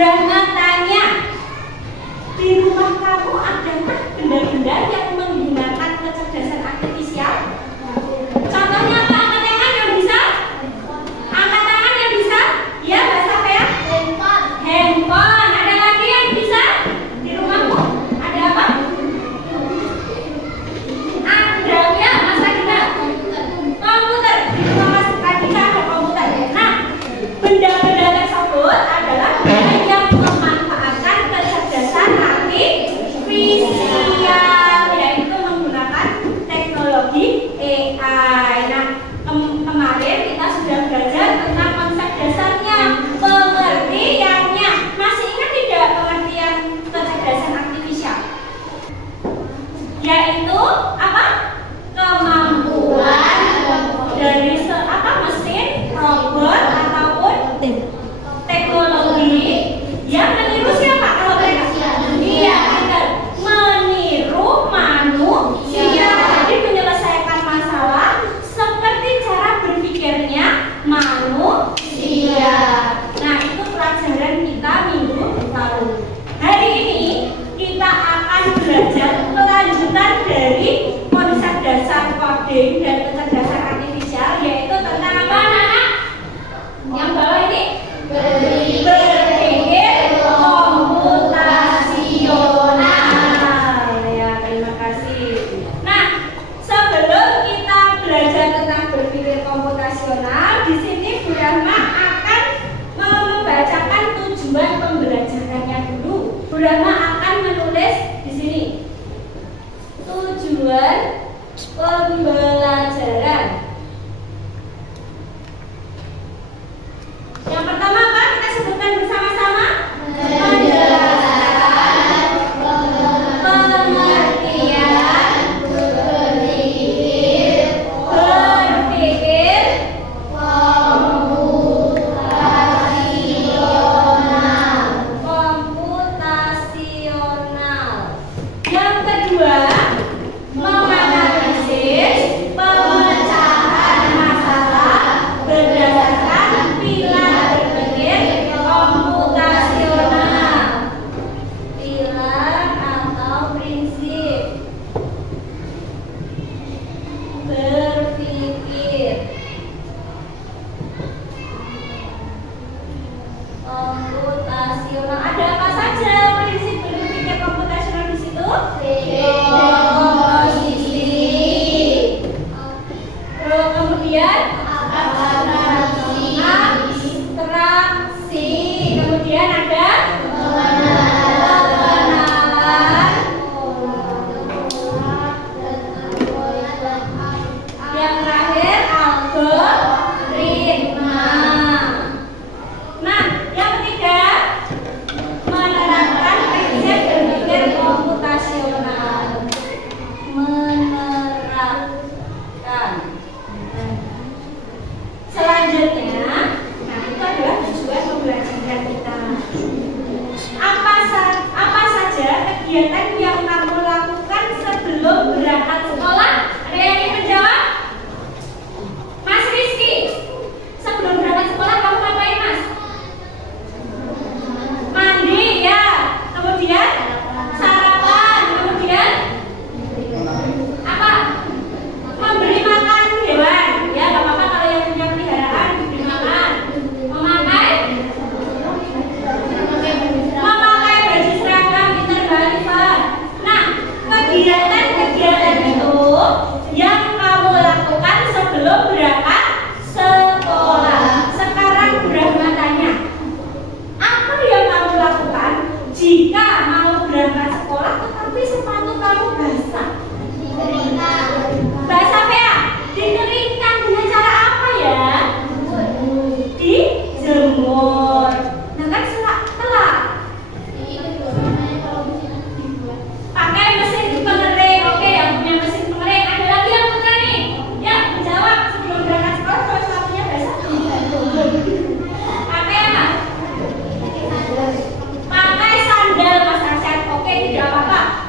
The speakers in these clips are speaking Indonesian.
Brahma tanya, di rumah kamu adakah benda-benda yang menggunakan kecerdasan artifisial? Contohnya apa? Angkat tangan yang bisa? Angkat tangan yang bisa? Ya, bahasa apa ya? Handphone. Handphone. Ada lagi yang bisa? Di rumahmu ada apa? Ada ya, Mas Adina? Komputer. Di rumah Mas Adina ada komputer. Nah, benda-benda tersebut adalah benda yang memanfaatkan kecerdasan artifisial, yaitu menggunakan teknologi AI. Nah, kemarin kita sudah belajar tentang konsep dasarnya, pengertiannya. Masih ingat tidak pengertian kecerdasan artifisial? Yaitu apa? Kemampuan dari mesin, robot ataupun teknologi yang meniru siapa kalau mereka? Iya, benar. Meniru manusia. Jadi menyelesaikan masalah seperti cara berpikirnya manusia. Nah, itu pelajaran kita minggu lalu. Hari ini kita akan belajar kelanjutan dari konsep dasar coding dan kecerdasan artifisial, yaitu tentang apa, anak-anak? Yang bawah ini? Berpikir komputasional. Ya, terima kasih. Nah, sebelum kita belajar tentang berpikir komputasional, di sini Bu Rahma akan membacakan tujuan pembelajarannya dulu. Bu Rahma akan menulis di sini tujuan pembelajaran. Yang pertama apa? Kita sebutkan bersama-sama. Menjelaskan pengertian berpikir komputasional. Yang kedua, menganalisis pemecahan masalah berdasarkan pilar berpikir komputasional. Pilar atau prinsip berpikir komputasional. Ada apa saja prinsip berpikir komputasional di situ? Komposisi. Kemudian abstraksi. Kemudian ada pengenalan. Yang terakhir algoritma. Nah, yang ketiga, menerapkan prinsip berpikir komputasional. Menerapkan. Selanjutnya, nah itu adalah tujuan pembelajaran kita. Apa saja kegiatan yang kamu lakukan sebelum berangkat sekolah? Ada yang ingin menjawab? Mas Rizky, sebelum berangkat sekolah kamu ngapain, Mas? Mandi, ya. Kemudian sarapan. Kemudian apa? Memberi makan hewan. Ya, nggak apa-apa kalau yang punya peliharaan diberi makan. Memakai baju seragam, pintar Mbak. Nah, kegiatan-kegiatan itu yang kamu lakukan sebelum berangkat sekolah. Sekarang Brahma tanya, apa yang kamu lakukan jika mau berangkat sekolah tetapi sepatu kamu basah? Basah apa ya? Dikeringkan dengan cara apa ya? Dijemur. Nah kan telak. Pakai mesin pengering. Oke, yang punya mesin pengering. Ada lagi yang putra nih? Ya, menjawab sebelum berangkat sekolah kalau sepatunya basah. Pakai apa? Pakai sandal, Mas Arsyad. Oke, tidak apa-apa.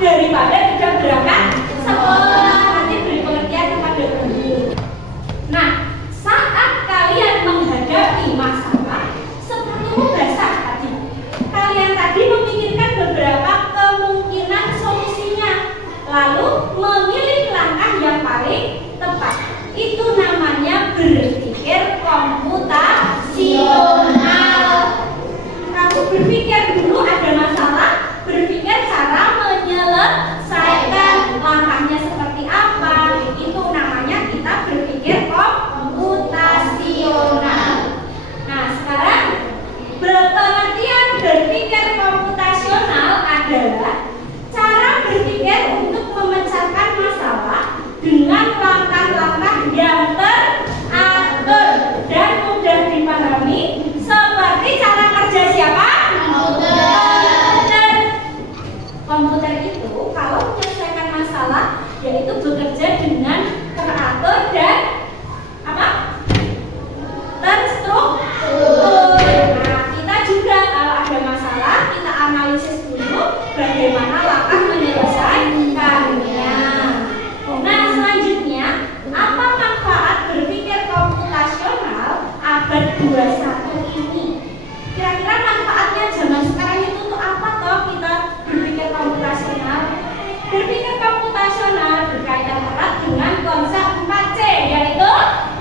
Berpikir komputasional berkaitan erat dengan konsep 4C, yaitu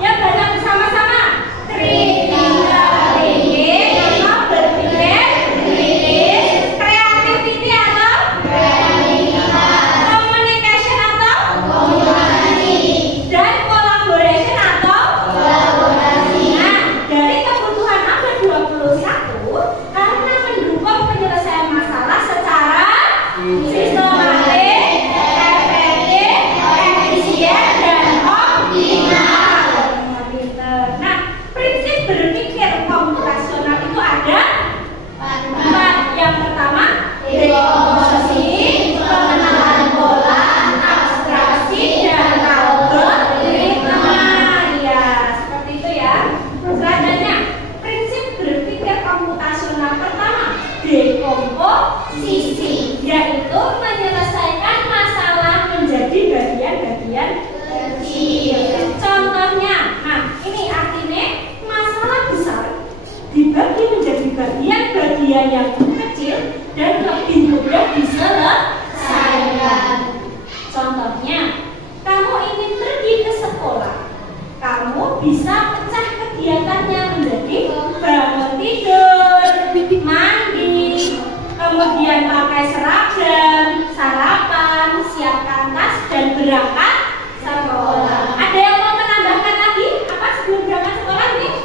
yang baca bersama-sama. Critical thinking atau berpikir kritis, creativity atau communication atau komunikasi, dan collaboration atau kolaborasi. Nah, dari kebutuhan abad 21 karena mendukung penyelesaian masalah secara sistematik, efektif, efisien, dan optimal. Nah, prinsip berpikir komputasional itu ada empat. Yang pertama, dekomposisi, pengenalan pola, abstraksi, dan algoritma. Ya, seperti itu ya. Selanjutnya, prinsip berpikir komputasional pertama, dekomposisi, yaitu menyelesaikan masalah menjadi bagian-bagian kecil. Contohnya, nah ini artinya masalah besar dibagi menjadi bagian-bagian yang kecil dan lebih mudah diselesaikan. Contohnya, kamu ingin pergi ke sekolah, kamu bisa pecah kegiatannya menjadi bangun tidur, mandi, kemudian pakai seragam, sarapan, siapkan tas, dan berangkat sekolah. Ada yang mau menambahkan lagi apa sebelum berangkat sekolah nih?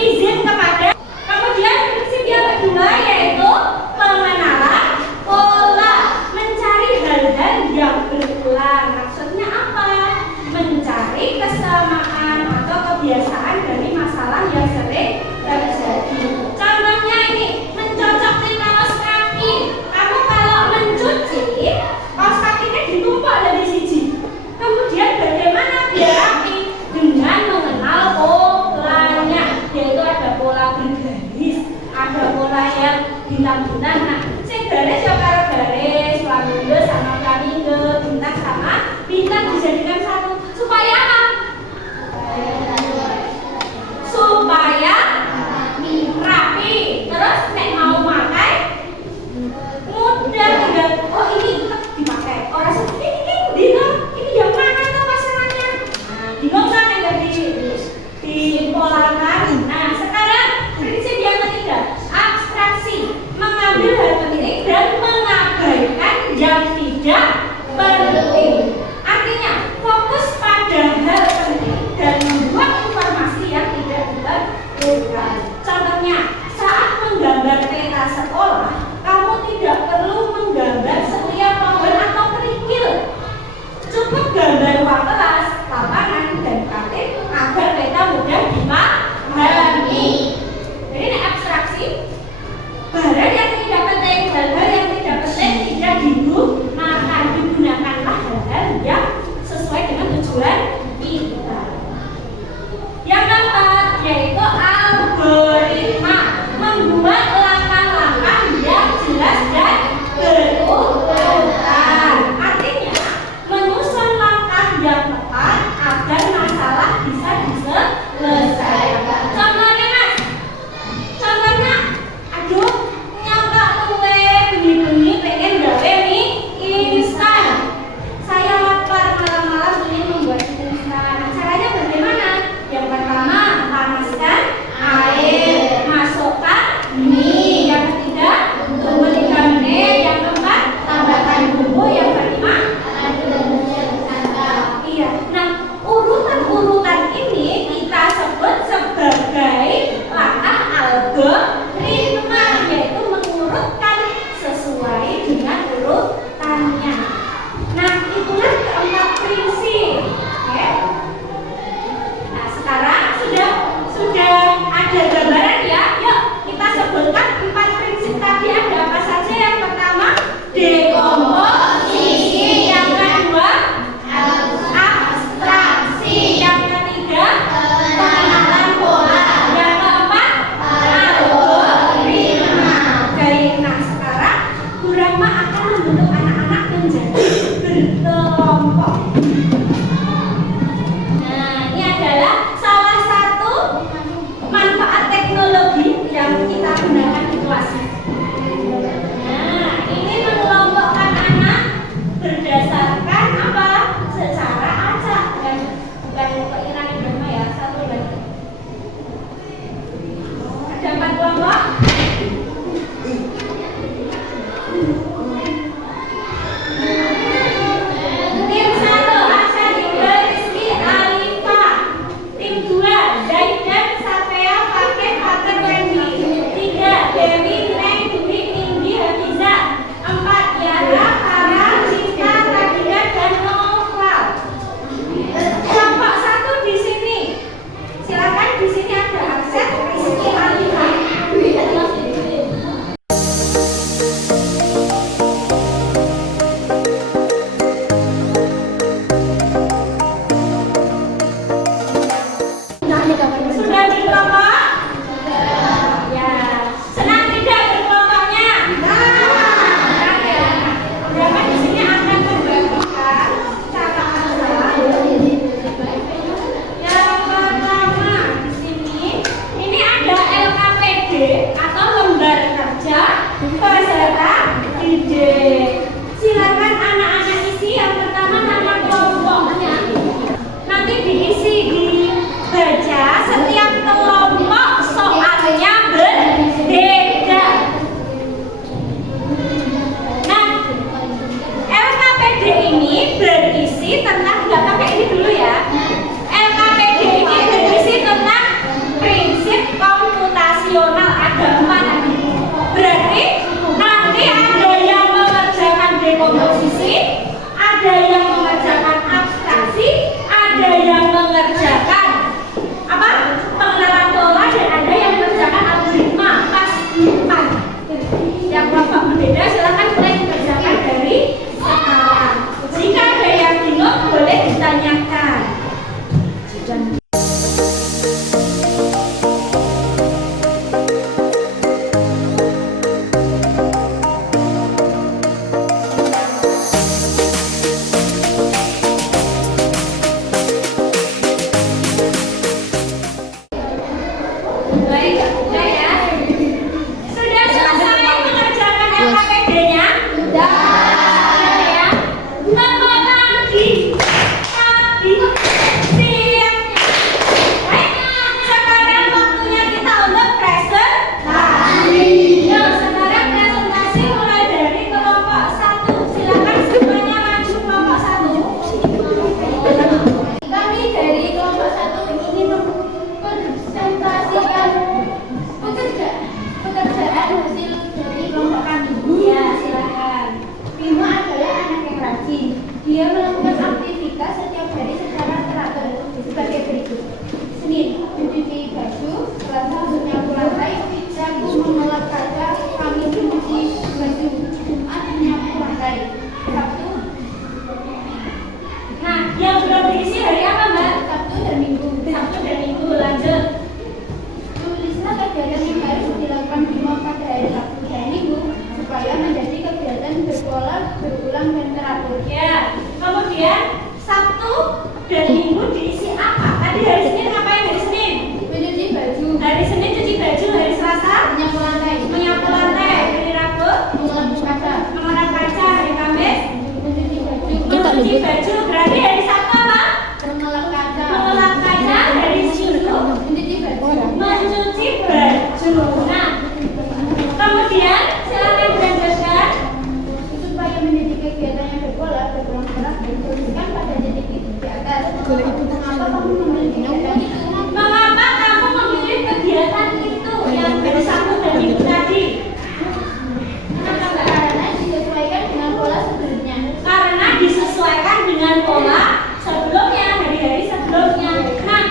Izin kepada. Kemudian prinsip yang kedua yaitu pengenalan pola, mencari hal-hal yang berulang. Maksudnya apa? Mencari kesamaan atau kebiasaan dari masalah yang sering terjadi. Contohnya ini, mencocokkan kaos kaki. Kamu kalau mencuci, kaos kakinya ditumpuk dari siji. Kemudian bagaimana biar rapi? Dengan mengenal polanya, yaitu ada pola bergaris, ada pola yang bintang-bintang. Nah, sing garis ya karo garis, flamingo sama flamingo, bintang sama bintang dijadikan satu. Supaya apa? Supaya rapi. Terus nek mau pakai mudah, tinggal oh ini dipakai. Orang seperti ini bingung, ini yang mana tuh pasangannya? Bingung kan yang dipolakan. Nah, sekarang prinsip yang ketiga, abstraksi, mengambil hal penting dan mengabaikan yang tidak penting. Artinya fokus mengelap kaca, kami mencuci baju. Jumat menyapu lantai. Sabtu. Nah, yang belum diisi hari apa, Mbak? Sabtu dan Minggu. Sabtu dan Minggu. Lanjut. Tulislah kegiatan yang harus dilakukan Bimo pada hari Sabtu dan Minggu supaya menjadi kegiatan berpola, berulang dan teratur. Ya. Kemudian Sabtu dan Minggu diisi apa? Tadi hari Senin ngapain hari Senin? Mencuci baju. Hari Senin cuci baju, hari Selasa Menyapu lantai. menyapu lantai, hari Rabu Mengelap kaca. mengelap kaca, hari Kamis Mencuci baju. mencuci baju. Berarti hari Sabtu apa? Mengelap kaca. Mengelap kaca, hari Minggu Mencuci baju. mencuci baju. Nah, kemudian silakan dilanjutkan. Supaya menjadi kegiatan yang berpola, berulang-ulang dan tuliskan pada titik itu di atas. Mengapa kamu memilih kegiatan itu? Mengapa kamu memilih kegiatan itu yang hari Sabtu dan Minggu tadi? Kenapa, Mbak? Karena disesuaikan dengan pola sebelumnya. Karena disesuaikan dengan pola sebelumnya, hari-hari sebelumnya. Nah,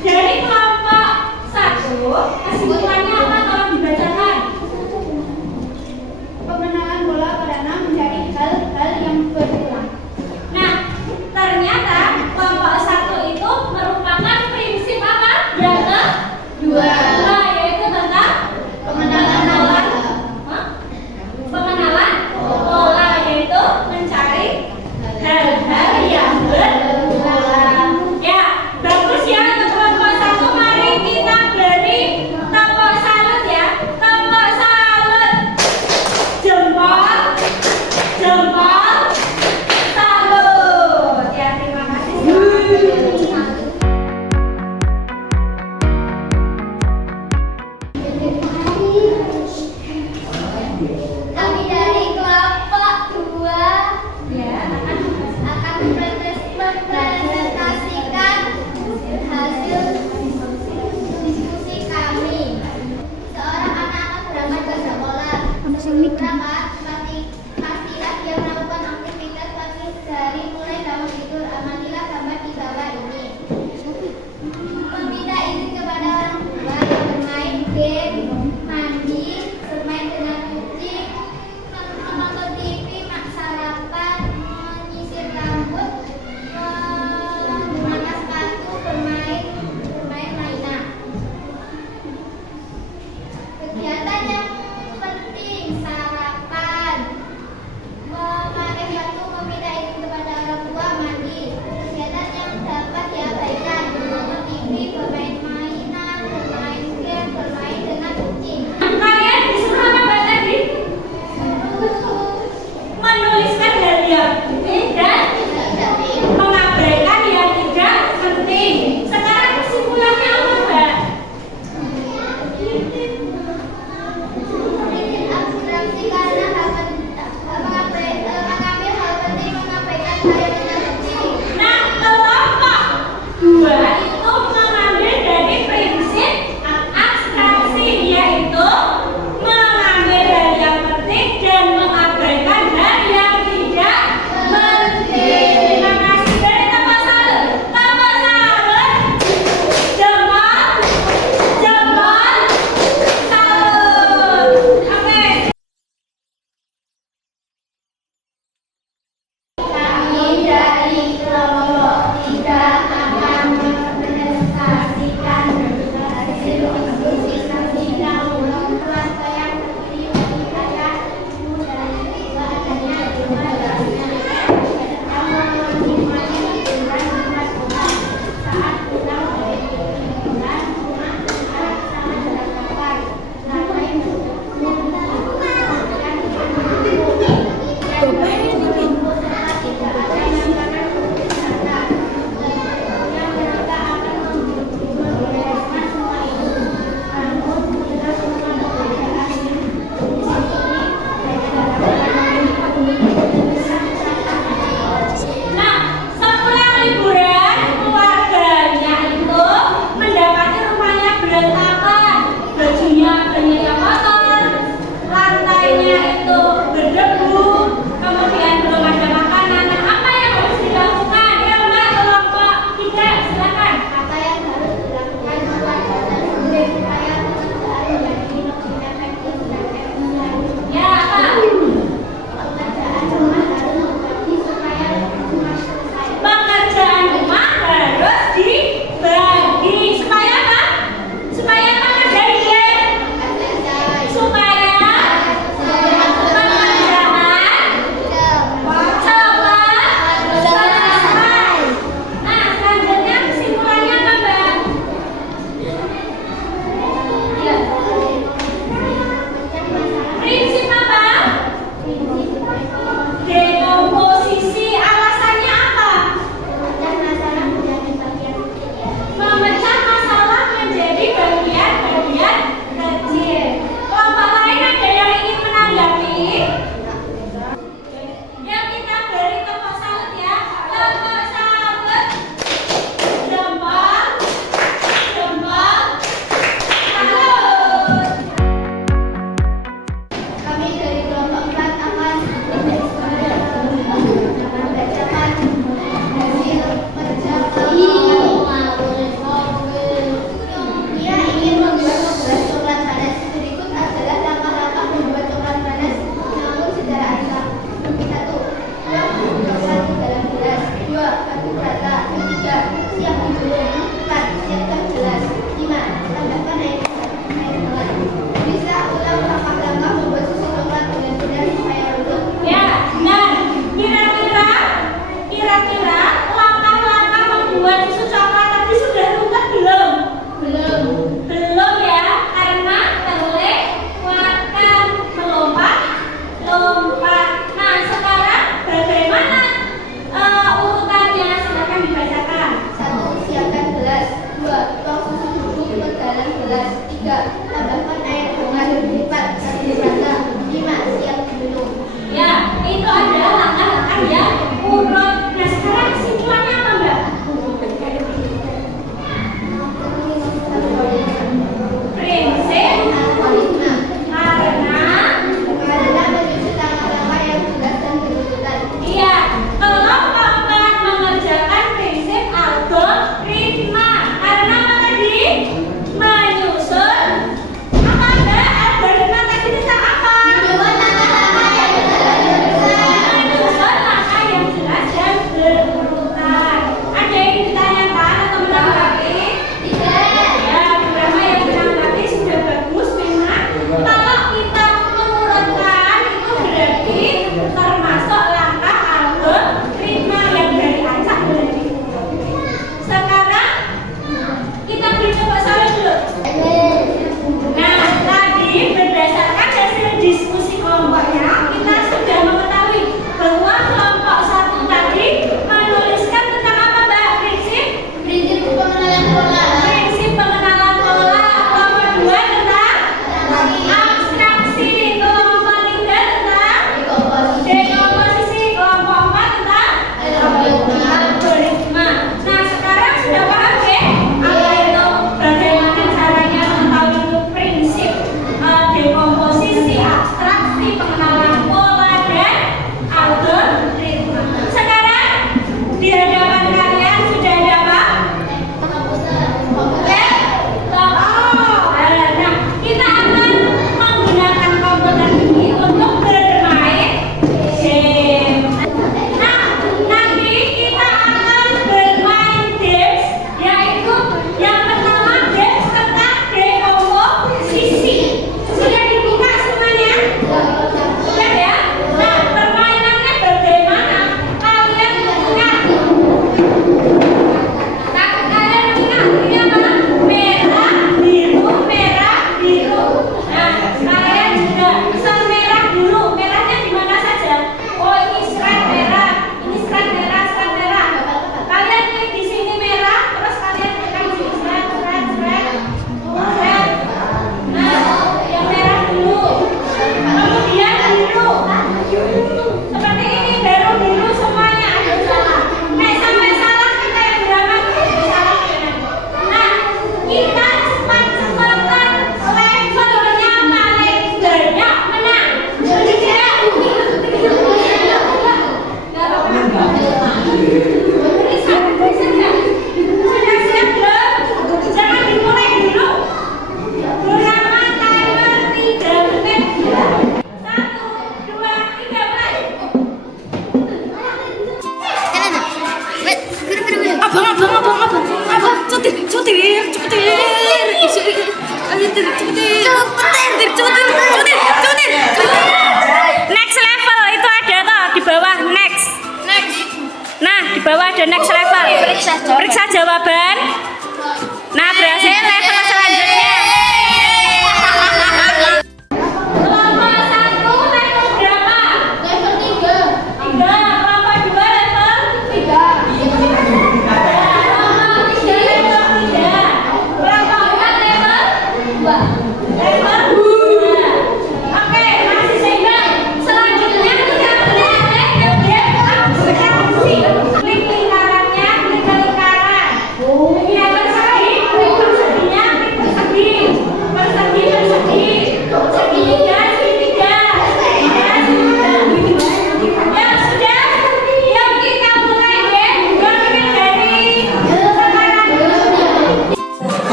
dari kelompok 1, kesimpulannya apa? Tolong dibacakan. Pengenalan pola karena mencari hal-hal yang berulang. Nah, ternyata kelompok 1 itu merupakan prinsip apa? Yang Dua. kedua, yaitu tentang Pengenalan pola. Hah? Pengenalan pola, yaitu mencari hal-hal yang berulang. Ya, bagus ya untuk kelompok 1. Mari kita beri tepuk salut ya. Tepuk salut. Jempol, jempol, salut. Ya, terima kasih. Kami dari kelompok 2 Ya, akan mempresentasikan hasil diskusi kami. Seorang anak-anak berangkat ke sekolah. Berangkat, pastilah dia melakukan aktivitas pagi dari mulai bangun tidur. Amatilah gambar di bawah ini. Meminta izin kepada orang tua yang bermain game, mandi, bermain dengan kucing, menonton TV, sarapan, menyisir rambut, menggunakan sepatu, bermain mainan. Kegiatan yang penting: sarapan,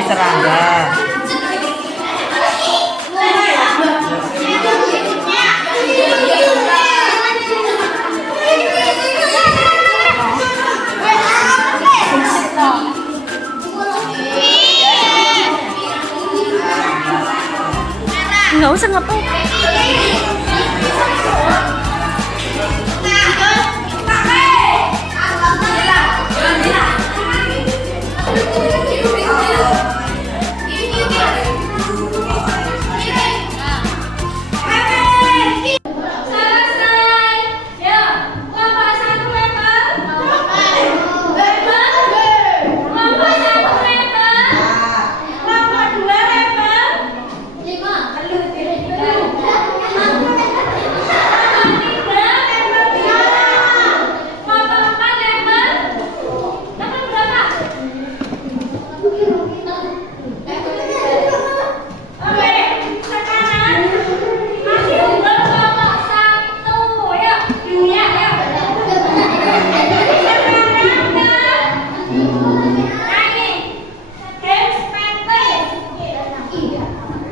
pakai serangga. Nggak usah ngapain. Selesai. Ya, kelompok 1 level. Kelompok 1 level. Kelompok 2 level.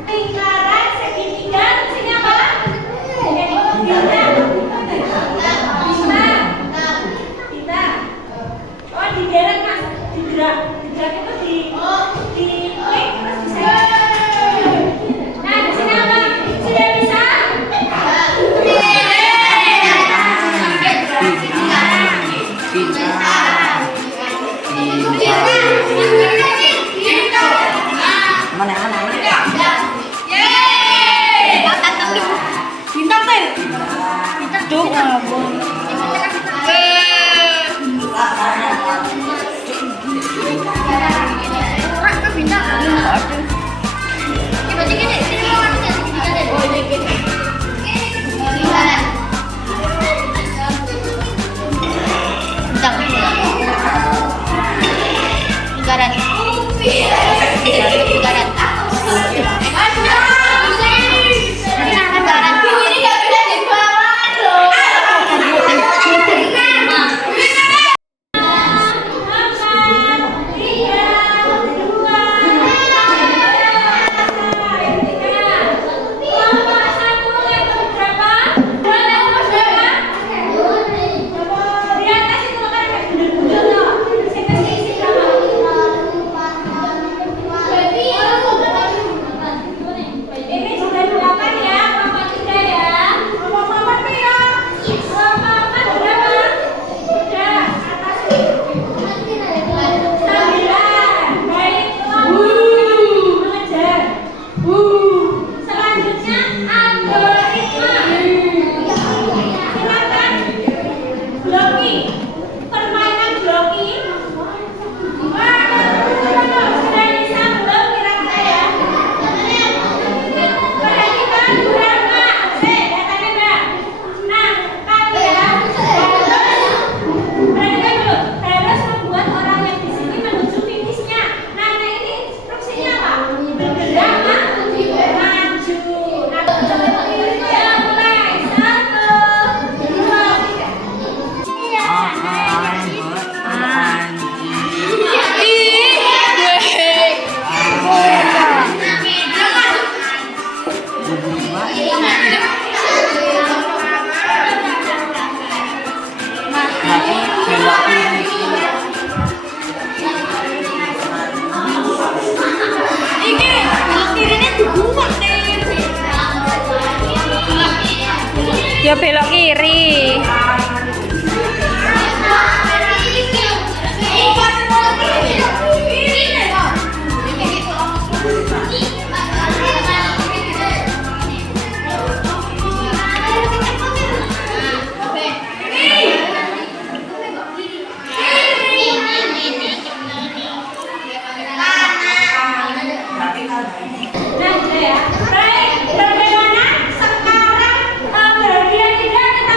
Lingkaran segitiga fungsinya apa? Kita. Oh, digeret Mas, digerak itu di klik terus bisa. Nah, di sini apa? Sudah bisa? Mana? Bintang teh. Duh, ngabung. Ya belok kiri. Nah, ya. Baik, bagaimana sekarang berdiam tidak kita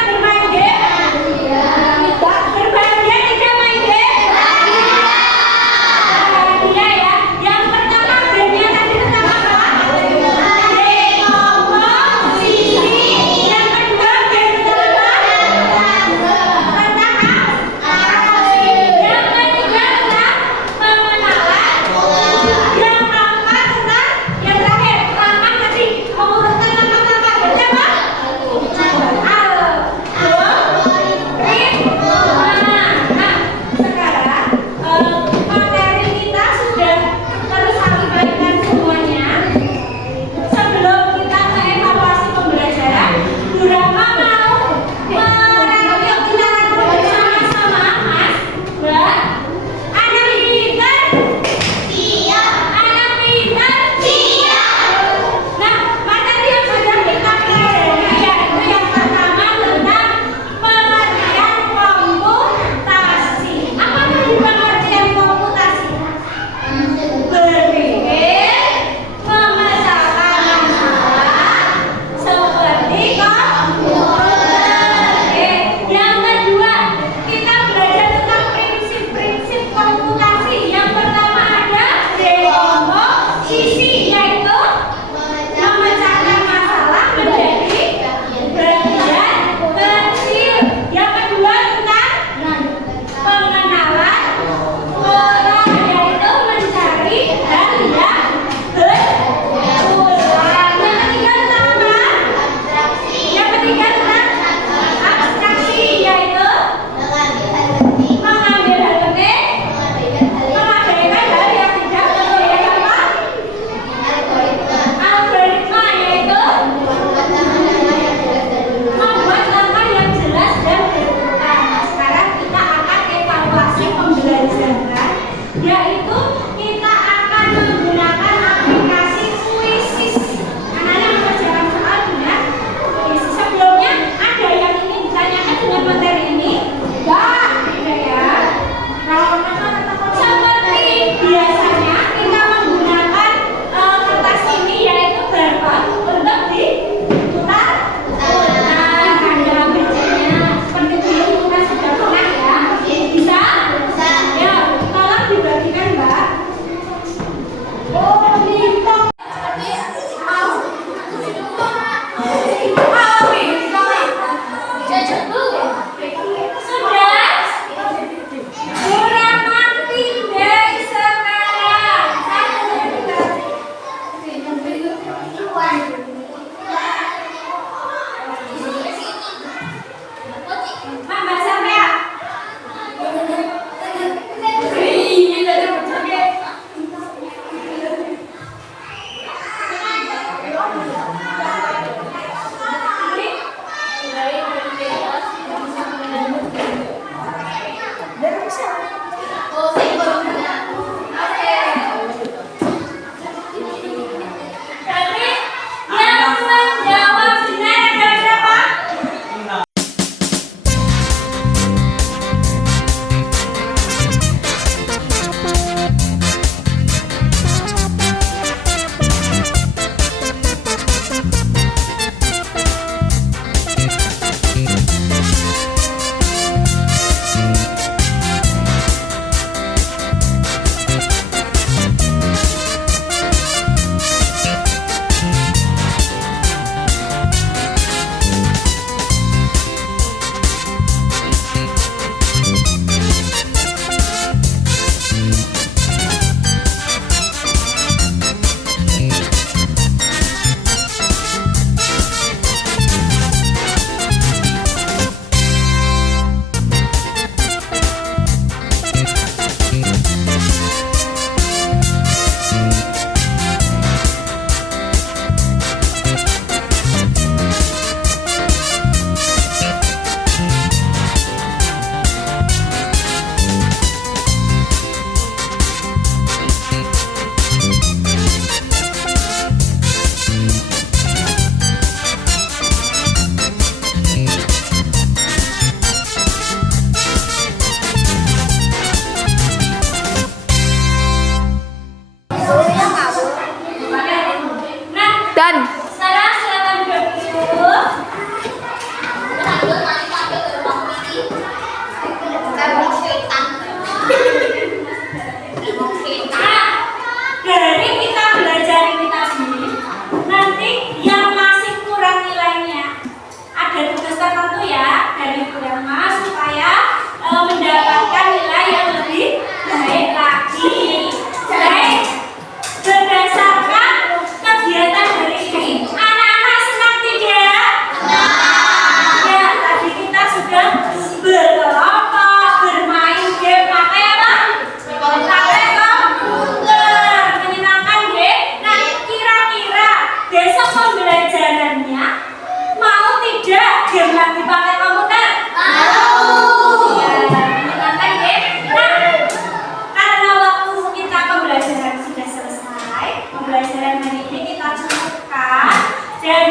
pembelajaran hari ini kita cukupkan. Dan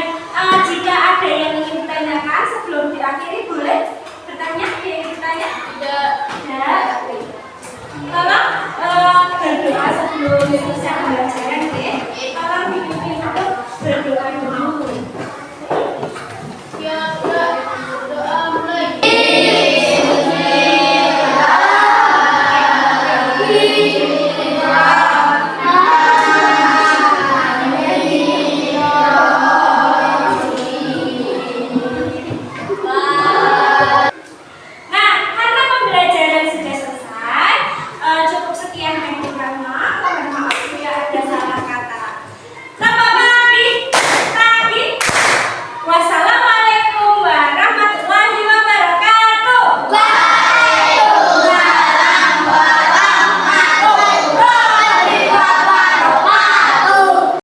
jika ada yang ingin ditanyakan sebelum diakhiri, boleh bertanya. Tidak. Tolong berdoa sebelum selesai pembelajaran.